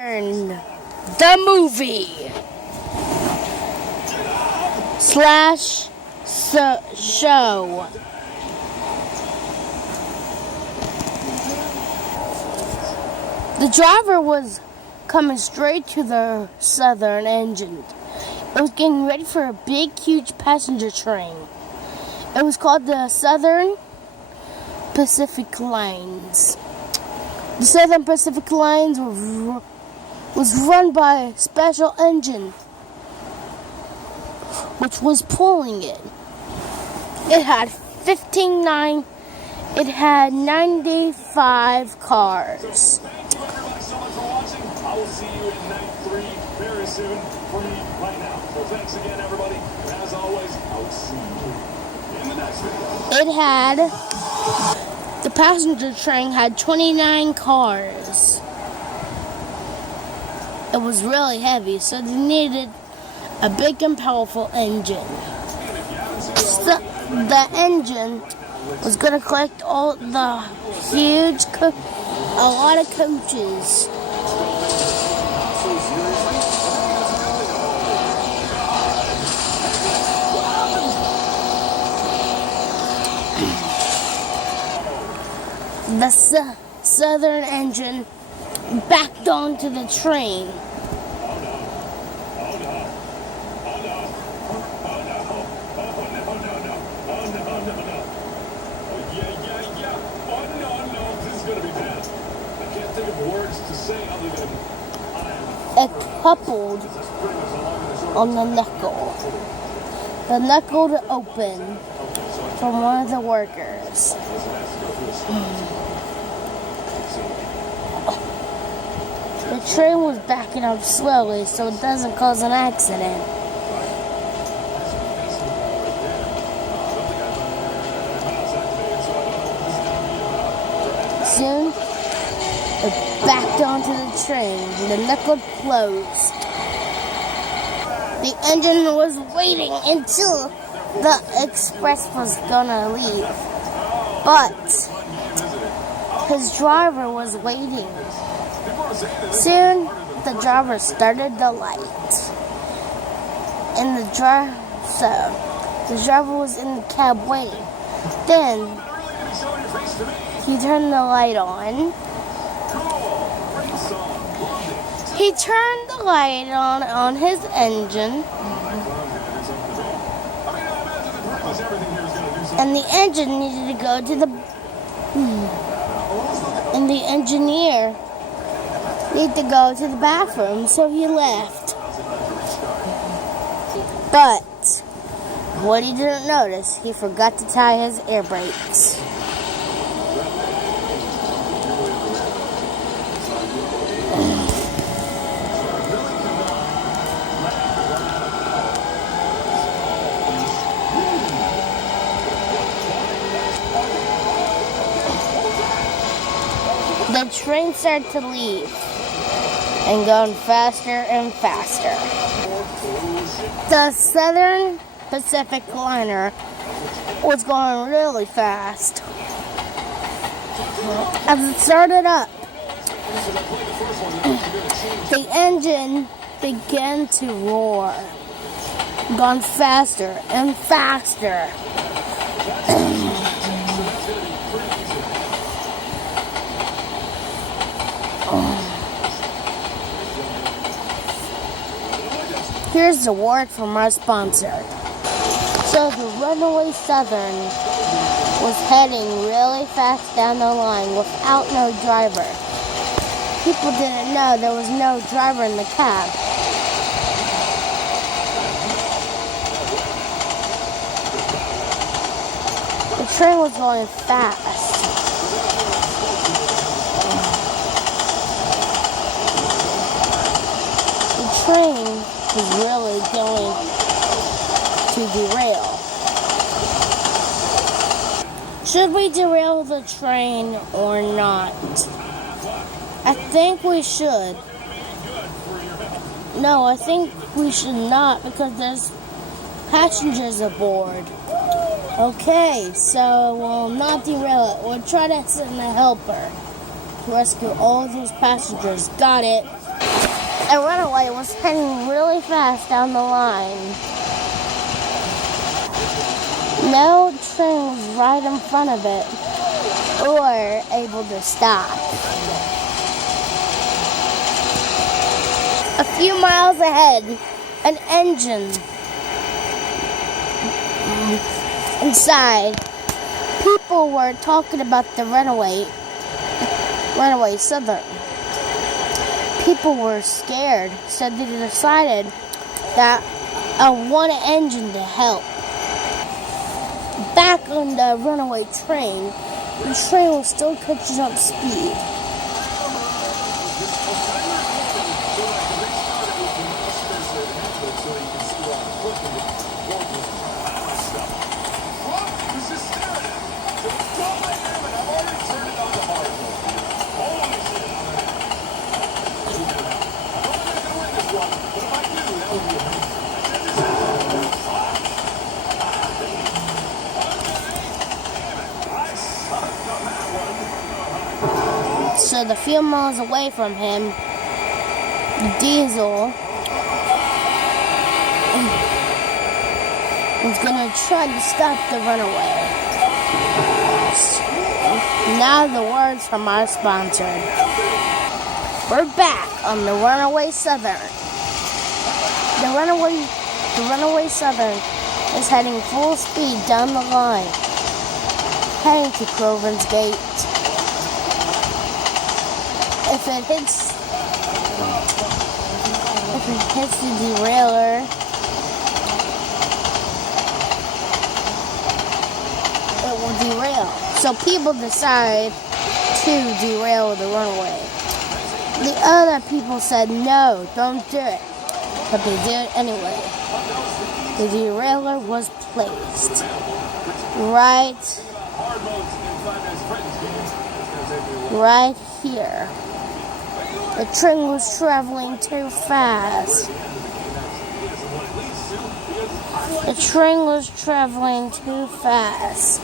And the movie slash show. The driver was coming straight to the southern engine. It was getting ready for a big, huge passenger train. It was called the Southern Pacific Lines. The Southern Pacific Lines was run by a special engine, which was pulling it. It had 95 cars. Thank you everybody so much for watching. I will see you in night 3 very soon for me right now. So thanks again, everybody. And as always, I will see you in the next video. It had, the passenger train had 29 cars. It was really heavy, so they needed a big and powerful engine. So the engine was going to collect all the huge, a lot of coaches. The southern engine backed onto the train. It coupled on the knuckle. The knuckle to open from one of the workers. The train was backing up slowly so it doesn't cause an accident. Soon, it backed onto the train. The knuckle closed. The engine was waiting until the express was gonna leave. But his driver was waiting. Soon, the driver started the light. And the driver was in the cab waiting. Then, he turned the light on. He turned the light on his engine. And the engine needed to go to the... And the engineer needed to go to the bathroom, so he left. But what he didn't notice, he forgot to tie his air brakes. The train started to leave and going faster and faster. The Southern Pacific liner was going really fast. As it started up, the engine began to roar, gone faster and faster. Here's the word from our sponsor. So the Runaway Southern was heading really fast down the line without no driver. People didn't know there was no driver in the cab. The train was going fast. The train was really going to derail. Should we derail the train or not? I think we should. No, I think we should not because there's passengers aboard. Okay, so we'll not derail it. We'll try to send a helper to rescue all of those passengers. Got it. A runaway was heading really fast down the line. No train was right in front of it or able to stop. A few miles ahead, an engine inside. People were talking about the Runaway Southern. People were scared, so they decided that I want an engine to help. Back on the runaway train, the train was still catching up speed. So the few miles away from him, the diesel was gonna try to stop the runaway. Now the words from our sponsor. We're back on the Runaway Southern. The Runaway Southern is heading full speed down the line, heading to Cloven's Gate. If it hits the derailleur, it will derail. So people decide to derail the runaway. The other people said, no, don't do it. But they did it anyway. The derailleur was placed right here. The train was traveling too fast. The train was traveling too fast.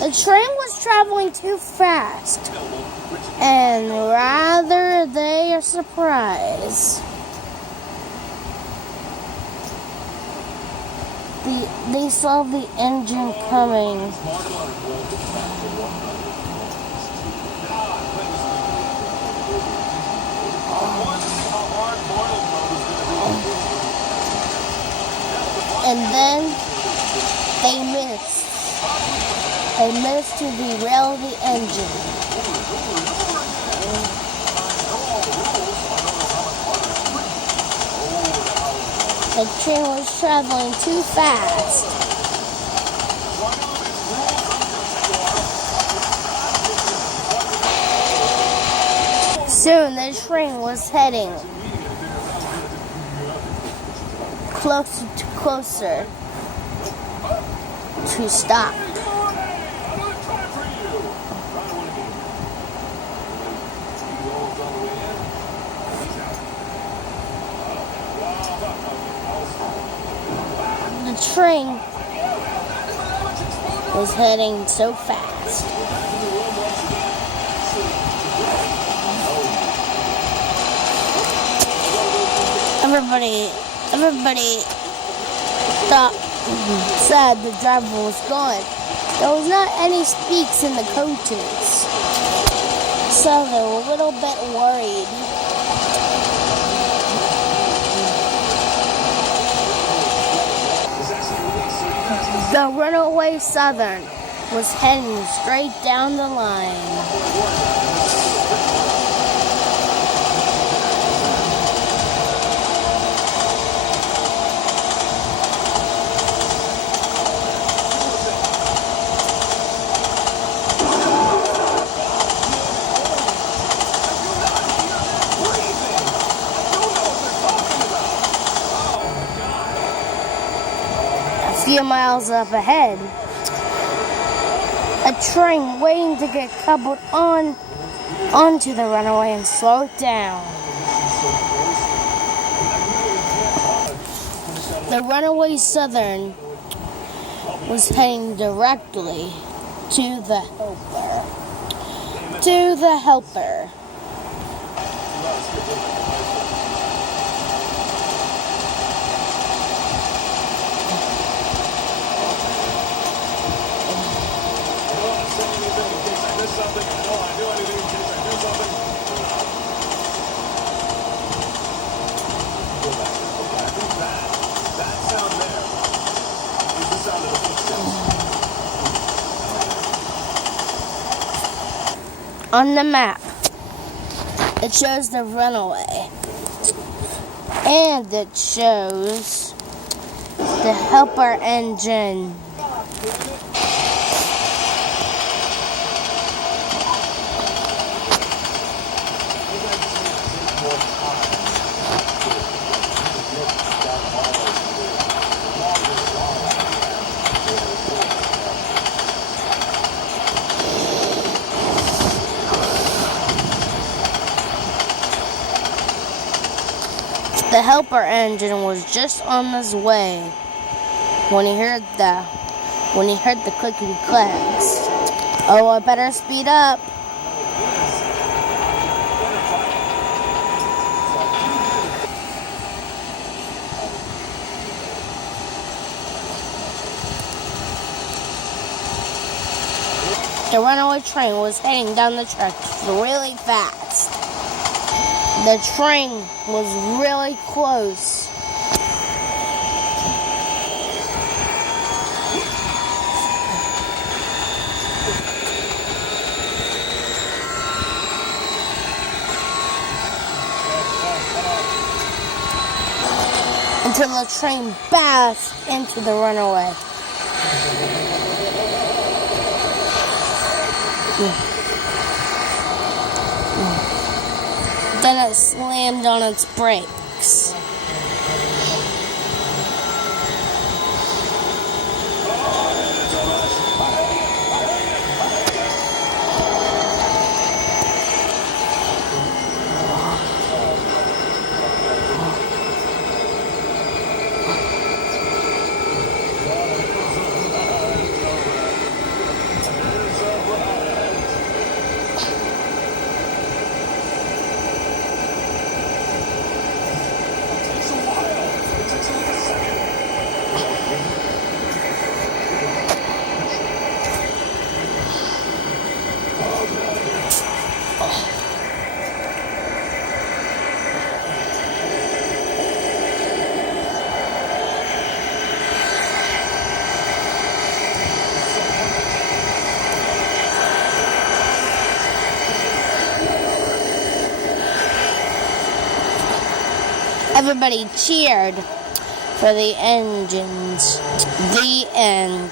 The train was traveling too fast. And rather their surprise, they saw the engine coming. And then they missed. They missed to derail the engine. The train was traveling too fast. Soon the train was heading closer to stop. The train was heading so fast. Everybody said the driver was gone. There was not any speaks in the coaches, so they were a little bit worried. The Runaway Southern was heading straight down the line. A few miles up ahead, a train waiting to get coupled onto the runaway and slow it down. The Runaway Southern was heading directly to the helper. On the map, it shows the Runaway. And it shows the helper engine. The helper engine was just on his way when he heard the clickety clacks. Oh, I better speed up. The runaway train was heading down the tracks really fast. The train was really close. Until the train bashed into the runaway. Then it slammed on its brakes. Everybody cheered for the engines. The end.